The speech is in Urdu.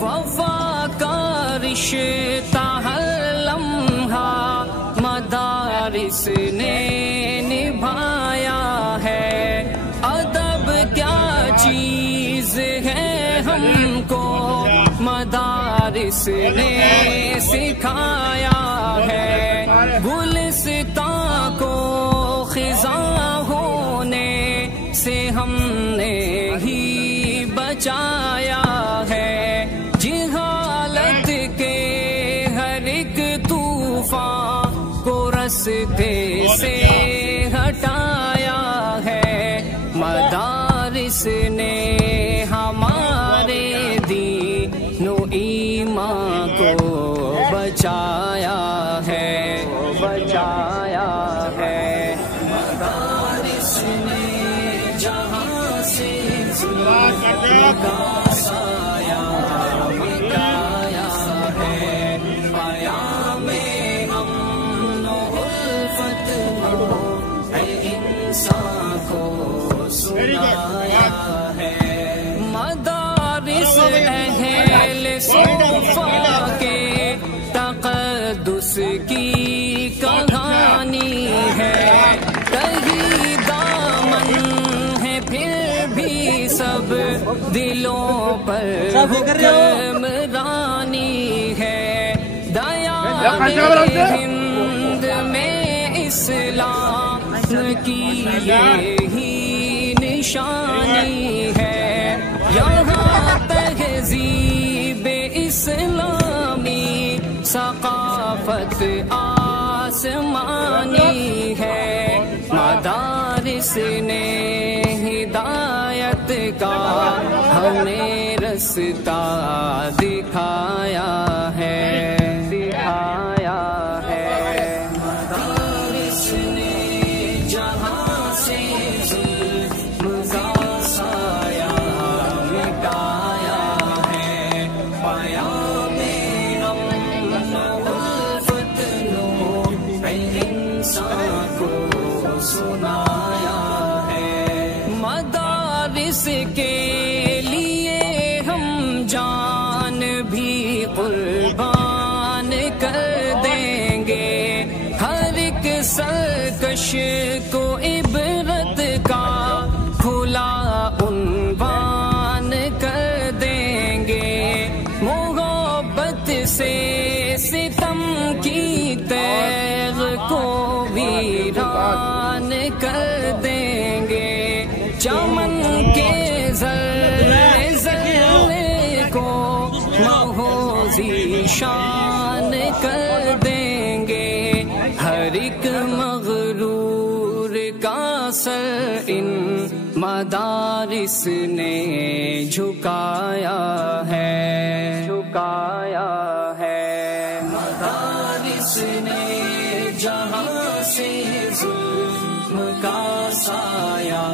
وفا کا رشتہ ہر لمحہ مدارس نے نبھایا ہے، ادب کیا چیز ہے ہم کو مدارس نے سکھایا ہے، گلستاں کو خزاں ہونے سے ہم نے ہی بچایا ہے، جہالت کے ہر ایک طوفان کو رستے سے ہٹایا ہے، مدارس نے ہمارے دین و ایمان کو بچایا ہے، بچایا ہے، مدارس نے جہاں سے ظلم کا سایہ مٹایا ہے، پیام امن و الفت اے انسان کو سنایا ہے، مدارس اہل صوفہ کے تقدس کی کہانی ہے، کہیں دامن ہے پھر بھی سب دلوں پر حکمرانی ہے، دیار ہند میں اسلام کی یہی نشانی ہے، یہاں تہذیب اسلامی ثقافت آسمانی ہے، مدارس نے ہدایت کا ہمیں رستہ دکھایا ہے، دکھایا ہے، مدارس نے جہاں سے ظلم کا سایہ مٹایا ہے، پیام امن و الفت نور اے انسان کو سنایا ہے، مدارس کے لیے ہم جان بھی قربان کر دیں گے، ہر ایک سرکش کو عبرت کا کھلا عنوان کر دیں گے، محبت سے ستم کی تیغ کو ویران کر دیں گے، چمن کے ذرے ذرے کو مہوزی شان کر دیں گے، ہر ایک مغرور کا سر ان مدارس نے جھکایا ہے، جھکایا ہے، مدارس نے جہاں سے ظلم کا سایہ